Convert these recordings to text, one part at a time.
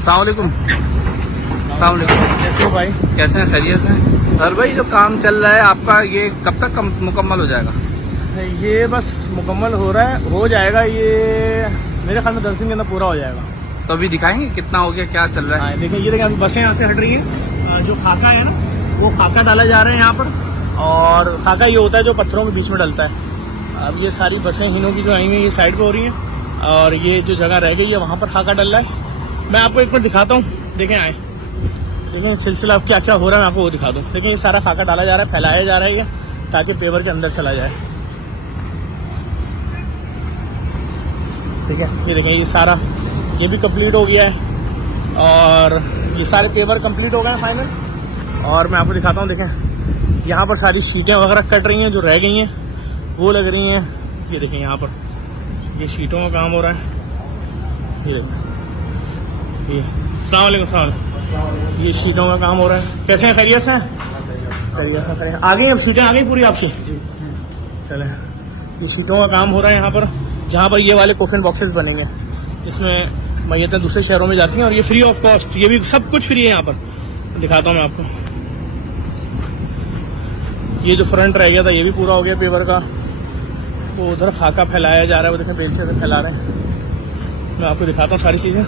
अस्सलामुअलैकुम। कैसे हो भाई? कैसे हैं, खैरियत से? सर भाई जो काम चल रहा है आपका ये कब तक मुकम्मल हो जाएगा? ये बस मुकम्मल हो रहा है, हो जाएगा ये मेरे ख्याल में 10 दिन के अंदर पूरा हो जाएगा। तो अभी दिखाएंगे कितना हो गया, क्या चल रहा है? देखिए, ये देखिए अभी बसें यहाँ से हट रही है। जो खाका है ना, वो खाका डाला जा रहा है यहाँ पर। और खाका ये होता है जो पत्थरों के बीच में डलता है। अब ये सारी बसें हिनों की जो आई हैं ये साइड पे हो रही हैं, और ये जो जगह रह गई है वहाँ पर खाका डल रहा है। मैं आपको एक बार दिखाता हूँ, देखें आए, देखें सिलसिला अब क्या क्या हो रहा है मैं आपको वो दिखा दूँ। लेकिन ये सारा खाका डाला जा रहा है, फैलाया जा रहा है ये, ताकि पेवर के अंदर चला जाए। ठीक है, ये देखें ये सारा ये भी कंप्लीट हो गया है, और ये सारे पेवर कंप्लीट हो गए हैं फाइनल। और मैं आपको दिखाता हूँ, देखें यहाँ पर सारी शीटें वगैरह कट रही हैं, जो रह गई हैं वो लग रही हैं। ये देखें यहाँ पर ये शीटों का काम हो रहा है। ये अस्सलाम वालेकुम, ये शीटों का काम हो रहा है। कैसे हैं, खैरियत से? खैरियत से करें। आ गई अब शीटें आ गई पूरी आपकी? चलें, ये शीटों का काम हो रहा है यहाँ पर, जहाँ पर ये वाले कोफिन बॉक्सेस बनेंगे, इसमें मैयतें दूसरे शहरों में जाती हैं, और ये फ्री ऑफ कॉस्ट, ये भी सब कुछ फ्री है यहाँ पर। दिखाता हूँ मैं आपको। ये जो फ्रंट रह गया था ये भी पूरा हो गया पेवर का। वो उधर खाका फैलाया जा रहा है, वो देखें बेलचे से फैला रहे हैं। मैं आपको दिखाता हूँ सारी चीज़ें।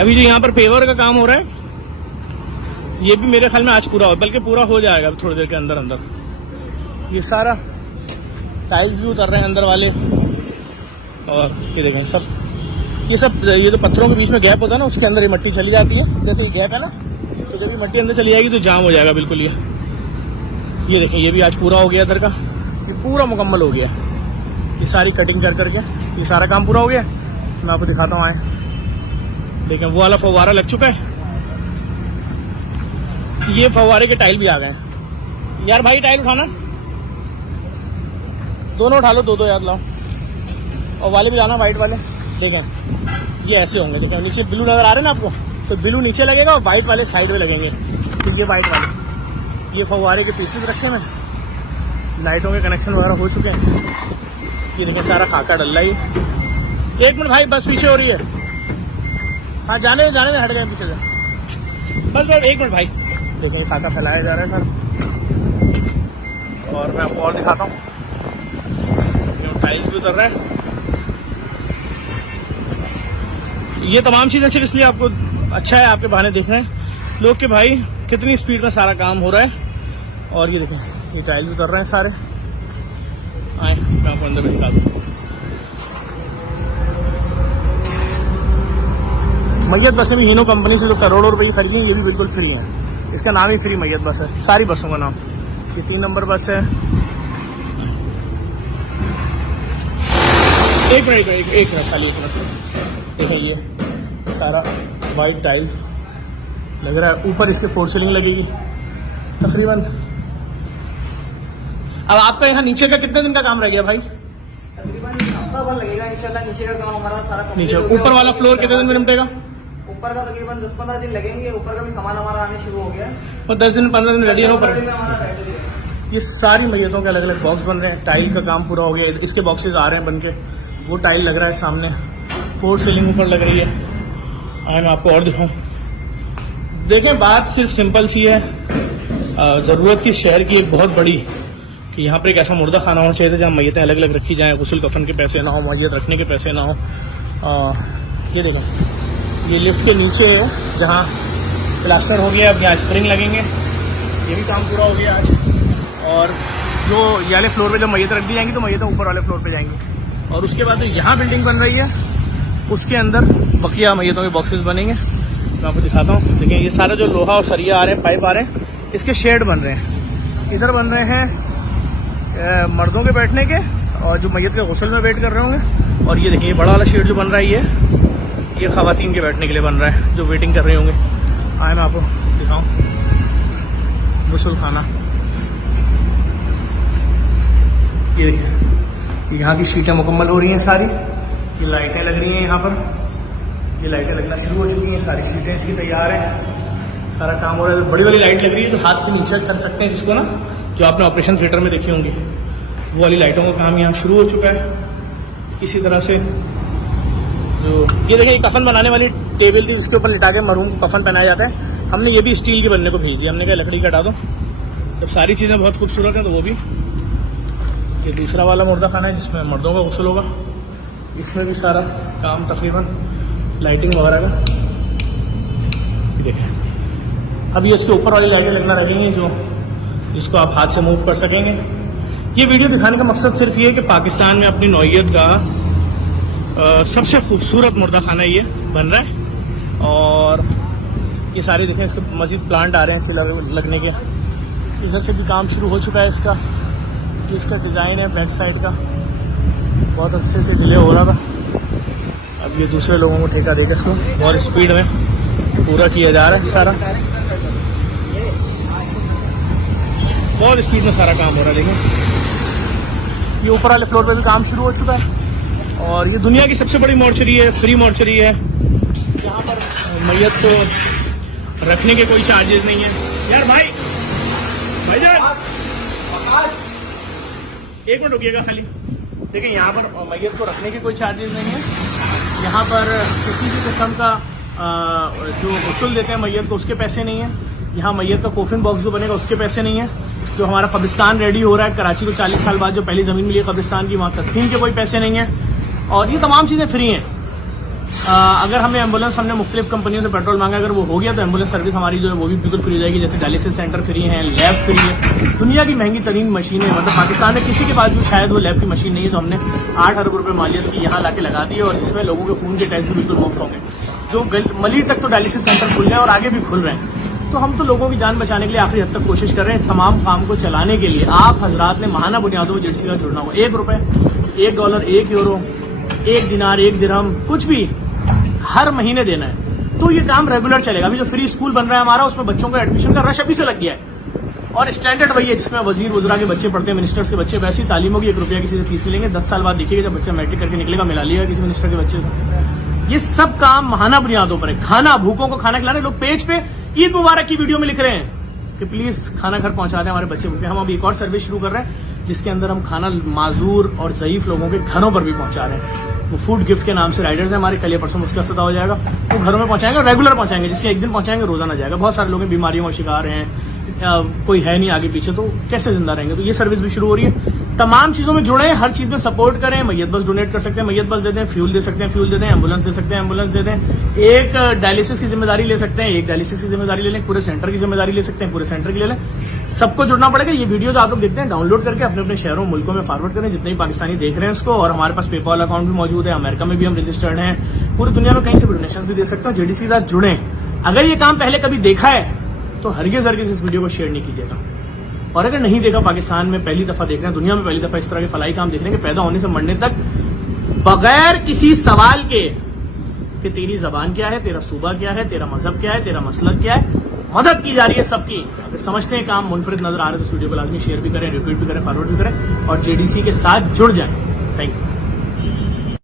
अभी जो यहाँ पर पेवर का काम हो रहा है ये भी मेरे ख्याल में आज पूरा हो, बल्कि पूरा हो जाएगा थोड़ी देर के अंदर अंदर। ये सारा टाइल्स भी उतर रहे हैं अंदर वाले, और ये देखें सब ये जो पत्थरों के बीच में गैप होता है ना, उसके अंदर ये मट्टी चली जाती है। जैसे ये गैप है ना, तो जब ये मट्टी अंदर चली जाएगी तो जाम हो जाएगा बिल्कुल। ये देखें ये भी आज पूरा हो गया इधर का, ये पूरा मुकम्मल हो गया। ये सारी कटिंग कर करके ये सारा काम पूरा हो गया। मैं आपको दिखाता हूँ, आए देखें वो वाला फव्वारा लग चुका है। ये फव्वारे के टाइल भी आ गए हैं। यार भाई टाइल उठाना, दोनों उठा लो, दो यार लाओ, और वाले भी लाना वाइट वाले। देखें ये ऐसे होंगे, देखें नीचे ब्लू नजर आ रहे हैं ना आपको, तो ब्लू नीचे लगेगा और वाइट वाले साइड में लगेंगे। तो ये वाइट वाले ये फव्वारे के पीसेस रखे हैं, लाइटों के कनेक्शन वगैरह हो चुके हैं। ये देखें सारा खाका डल रहा है। एक मिनट भाई, बस पीछे हो रही है। हाँ जाने दे हट गए पीछे से, बस एक मिनट भाई। देखें खाका फैलाया जा रहा है सर, और मैं आपको और दिखाता हूँ। टाइल्स भी उतर रहा है। ये तमाम चीज़ें सिर्फ इसलिए आपको अच्छा है, आपके बहाने देख रहे हैं लोग कि भाई कितनी स्पीड में सारा काम हो रहा है। और ये देखें ये टाइल्स उतर रहे हैं सारे। आए मैं आपको अंदर दिखा दूँ। मैयत बसें भी हीनो कंपनी से जो करोड़ों रुपए की खरीदी हैं, ये भी बिल्कुल फ्री हैं। इसका नाम ही फ्री मैयत बस है, सारी बसों का नाम। ये 3 नंबर बस है। एक मिनट खाली, एक मिनट। देखें ये सारा वाइट टाइल लग रहा है, ऊपर इसके 4 सीलिंग लगेगी तकरीबन। अब आपका यहाँ नीचे का कितने दिन का काम रह गया भाई? तकरीबन हफ्ता भर लगेगा इंशाल्लाह। नीचे का काम हमारा सारा कंप्लीट नीचे हो गया। ऊपर वाला फ्लोर कितने दिन में निपटेगा? ऊपर का तकरीबन 10-15 दिन लगेंगे। ऊपर का भी सामान हमारा आने शुरू हो गया है, और 10 दिन 15 दिन रेडी है ऊपर। हमारा रेडी है। ये सारी मैयतों के अलग अलग बॉक्स बन रहे हैं। टाइल का काम पूरा हो गया, इसके बॉक्सेस आ रहे हैं बनके। वो टाइल लग रहा है सामने, 4 सीलिंग ऊपर लग रही है। आए मैं आपको और दिखाऊं। देखें बात सिर्फ सिंपल सी है, ज़रूरत थी शहर की एक बहुत बड़ी, कि यहाँ पर एक ऐसा मुर्दा खाना होना चाहिए था जहाँ मैयतें अलग अलग रखी जाएँ, गुस्ल कफन के पैसे ना हो, मैयत रखने के पैसे ना हो। ये देखो ये लिफ्ट के नीचे है जहाँ प्लास्टर हो गया, अब यहाँ स्प्रिंग लगेंगे। ये भी काम पूरा हो गया आज। और जो ये वाले फ्लोर पे जब मैयत रख दी जाएंगी तो मैयतें ऊपर वाले फ्लोर पे जाएंगी। और उसके बाद यहाँ बिल्डिंग बन रही है, उसके अंदर बकिया मैयतों के बॉक्सेस बनेंगे। मैं आपको दिखाता हूँ। देखिए ये सारा जो लोहा और सरिया आ रहे हैं, पाइप आ रहे हैं, इसके शेड बन रहे हैं। इधर बन रहे हैं मर्दों के बैठने के, और जो मैयत के गुस्ल में वेट कर रहे होंगे। और ये देखिए ये बड़ा वाला शेड जो बन रहा है ये ख़वातीन के बैठने के लिए बन रहा है, जो वेटिंग कर रहे होंगे। आए मैं आपको दिखाऊं गुस्ल खाना। ये देखिए यहाँ की शीटें मुकम्मल हो रही हैं सारी। ये लाइटें लग रही हैं यहाँ पर, ये लाइटें लगना शुरू हो चुकी हैं। सारी शीटें इसकी तैयार हैं, सारा काम हो रहा है। बड़ी वाली लाइट लग रही है तो हाथ से नीचे कर सकते हैं, जिसको ना जो आपने ऑपरेशन थिएटर में देखी होंगी, वो वाली लाइटों का काम यहाँ शुरू हो चुका है। इसी तरह से जो जो ये देखिए, ये कफन बनाने वाली टेबल थी जिसके ऊपर लिटा के मरहूम को कफन पहनाया जाता है। हमने ये भी स्टील के बनने को भेज दिया, हमने कहा लकड़ी का हटा दो। जब सारी चीज़ें बहुत खूबसूरत हैं तो वो भी। ये दूसरा वाला मुर्दा खाना है जिसमें मर्दों का गुस्ल होगा। इसमें भी सारा काम तकरीबन लाइटिंग वगैरह का। देखिए अब ये उसके ऊपर वाली लाइटें लगना लगेंगी जो जिसको आप हाथ से मूव कर सकेंगे। ये वीडियो दिखाने का मकसद सिर्फ ये है कि पाकिस्तान में अपनी नौइयत का सबसे खूबसूरत मुर्दा खाना ये बन रहा है। और ये सारे देखें, इसके मजीद प्लांट आ रहे हैं चिला लगने के। इधर से भी काम शुरू हो चुका है इसका। जो इसका डिज़ाइन है बैक साइड का बहुत अच्छे से डिले हो रहा था। अब ये दूसरे लोगों को ठेका देकर इसको बहुत स्पीड में पूरा किया जा रहा है सारा। बहुत स्पीड में सारा काम हो रहा है। देखिए ये ऊपर वाले फ्लोर पे भी काम शुरू हो चुका है। और ये दुनिया की सबसे बड़ी मॉर्चरी है, फ्री मॉर्चरी है। यहाँ पर मैयत को रखने के कोई चार्जेस नहीं है। यार भाईजान एक मिनट रुकिएगा खाली। देखिए यहाँ पर मैयत को रखने के कोई चार्जेस नहीं है। यहाँ पर किसी भी किस्म का जो गुस्ल देते हैं मैयत को उसके पैसे नहीं है। यहाँ मैयत का कोफिन बॉक्स जो बनेगा उसके पैसे नहीं है। जो हमारा कब्रिस्तान रेडी हो रहा है कराची को 40 साल बाद जो पहली ज़मीन मिली है कब्रिस्तान की, वहाँ तदफीन के कोई पैसे नहीं है। और ये तमाम चीज़ें फ्री हैं। अगर हमें एम्बुलेंस, हमने मुख्तलिफ कंपनियों से पेट्रोल मांगा, अगर वो हो गया तो एम्बुलेंस सर्विस हमारी जो है वो भी बिल्कुल फ्री हो जाएगी। जैसे डायलिसिस सेंटर फ्री है, लैब फ्री है। दुनिया की महंगी तरीन मशीनें, मतलब पाकिस्तान में किसी के पास भी शायद वो लैब की मशीन नहीं है। तो हमने 8 अरब रुपये मालियत की यहाँ ला के लगा दी है। और जिसमें लोगों के खून के टेस्ट भी बिल्कुल मुफ्त होंगे। जो मलीर तक तो डायलिसिस सेंटर खुल रहे हैं और आगे भी खुल रहे हैं। तो हम तो लोगों की जान बचाने के लिए आखिरी हद तक कोशिश कर रहे हैं। तमाम काम को चलाने के लिए आप हजरात ने माहाना बुनियादों में जेडीसी का जुड़ना होगा। $1, $1, €1, $1 दिनार, $1 दिरहम, कुछ भी हर महीने देना है। तो ये काम रेगुलर चलेगा। अभी जो फ्री स्कूल बन रहा है हमारा, उसमें बच्चों का एडमिशन का रश अभी से लग गया है। और स्टैंडर्ड वही है जिसमें वजीर वज़रा के बच्चे पढ़ते हैं, मिनिस्टर्स के बच्चे। वैसी तालीम होगी, ₹1 किसी से फीस ले लेंगे। 10 साल बाद देखिएगा जब बच्चा मैट्रिक करके निकलेगा, मिला लिएगा किसी मिनिस्टर के बच्चे से। ये सब काम माहाना बुनियादों पर है। खाना, भूखों को खाना खिलाने। लोग पेज पे ईद मुबारक की वीडियो में लिख रहे हैं कि प्लीज खाना घर पहुंचा दें, हमारे बच्चे भूखे। हम अभी एक और सर्विस शुरू कर रहे हैं जिसके अंदर हम खाना माजूर और ज़ईफ लोगों के घरों पर भी पहुंचा रहे हैं। वो फूड गिफ्ट के नाम से राइडर्स हैं हमारे, कल या परसों मुश्किल हो जाएगा। वो घरों में पहुंचाएंगे और रेगुलर पहुंचाएंगे, जिससे एक दिन पहुंचाएंगे रोजाना जाएगा। बहुत सारे लोग बीमारियों का शिकार हैं, कोई है नहीं आगे पीछे, तो कैसे जिंदा रहेंगे। तो ये सर्विस भी शुरू हो रही है। तमाम चीजों में जुड़े, हर चीज में सपोर्ट करें। मैयत बस डोनेट कर सकते हैं, मैयत बस दे दें। फ्यूल दे सकते हैं, फ्यूल दे दें। एम्बुलेंस दे सकते हैं, एम्बुलेंस दे दें। एक डायलिसिस की जिम्मेदारी ले सकते हैं, एक डायलिसिस की जिम्मेदारी ले लें। पूरे सेंटर की जिम्मेदारी ले सकते हैं, पूरे सेंटर की ले लें। सबको जुड़ना पड़ेगा। ये वीडियो जो आप लोग देखते हैं डाउनलोड करके अपने अपने शहरों मुल्कों में फॉरवर्ड करें, जितने भी पाकिस्तानी देख रहे हैं उसको। और हमारे पास पेपॉल अकाउंट भी मौजूद है, अमेरिका में भी हम रजिस्टर्ड हैं। पूरी दुनिया में कहीं से डोनेशन भी दे सकते हो। जेडीसी के साथ जुड़े। अगर ये काम पहले कभी देखा है तो हरगिज़ इस वीडियो को शेयर नहीं कीजिएगा। और अगर नहीं देखा, पाकिस्तान में पहली दफा देख रहे हैं, दुनिया में पहली दफा इस तरह के फलाई काम देख रहे हैं कि पैदा होने से मरने तक बगैर किसी सवाल के कि तेरी जबान क्या है, तेरा सूबा क्या है, तेरा मजहब क्या है, तेरा मसलक क्या है, मदद की जा रही है सबकी। अगर समझते हैं काम मुनफरिद नजर आ रहे हैं तो इस वीडियो को लाजमी शेयर भी करें, रिट्वीट भी करें, फॉरवर्ड भी करें और जेडीसी के साथ जुड़ जाएं। Thank you.